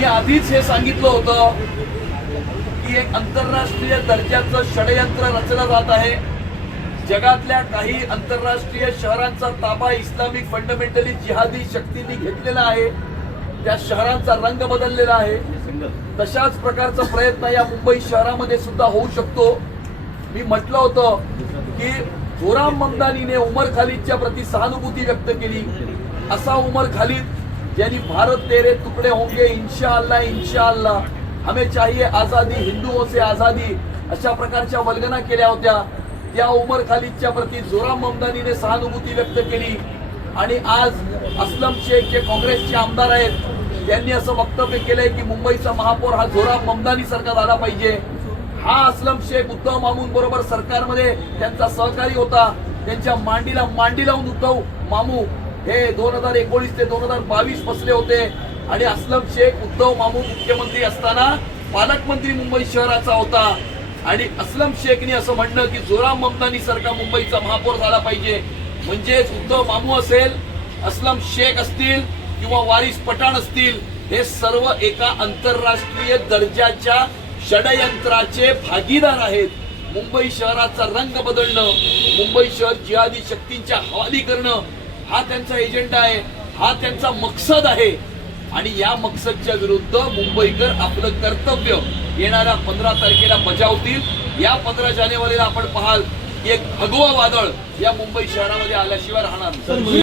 मी आधीच हे सांगितलं होतं की एक आंतरराष्ट्रीय दर्जाचं षडयंत्र रचलं जात आहे। जगातल्या काही आंतरराष्ट्रीय शहरांचा ताबा इस्लामिक फंडामेंटली जिहादी शक्तींनी घेतलेला आहे। त्या शहरांचा रंग बदललेला आहे। तशाच प्रकारचा प्रयत्न या मुंबई शहरामध्ये सुद्धा होऊ शकतो। मी म्हटलं होतं की जोराम ममदानीने उमर खालिदच्या प्रति सहानुभूती व्यक्त केली। असा उमर खालिद ज्यांनी भारत तेरे टुकड़े होंगे इंशाअल्लाह इंशाअल्लाह हमें चाहिए आजादी हिंदुओं से आजादी अशा प्रकारच्या वल्गना केल्या होत्या। त्या उमर खालिदच्या प्रति जोराम ममदानीने सहानुभूती व्यक्त केली आणि आज असलम शेख जे काँग्रेसचे आमदार आहेत त्यांनी असं वक्तव्य केलंय की मुंबईचा महापौर हा जोराम ममदानी सारखा झाला पाहिजे। हा असलम शेख उद्धव मामून बरोबर सरकारमध्ये त्यांचा सहकारी होता। त्यांच्या मांडीला मांडी लावून उद्धव मामू हे 2019 ते 2022 बसले होते आणि असलम शेख उद्धव मामू मुख्यमंत्री असताना पालकमंत्री मुंबई शहराचा होता आणि असलम शेखनी असं म्हणणं की जोराम ममदानी सारखा मुंबईचा महापौर झाला पाहिजे म्हणजेच उद्धव मामू असेल, असलम शेख असतील किंवा वारिस पठाण असतील हे सर्व एका आंतरराष्ट्रीय दर्जाच्या षडयंत्राचे भागीदार आहेत। मुंबई शहराचा रंग बदलणं, मुंबई शहर जिहादी शक्तींच्या हवाली करणं हा त्यांचा एजेंडा आहे, हा त्यांचा मकसद आहे आणि या मकसदच्या विरुद्ध मुंबईकर आपलं कर्तव्य येणाऱ्या 15 तारखेला बजावतील। या 15 जानेवारीला आपण पाहाल की एक भगवा वादळ या मुंबई शहरामध्ये आल्याशिवाय राहणार नाही।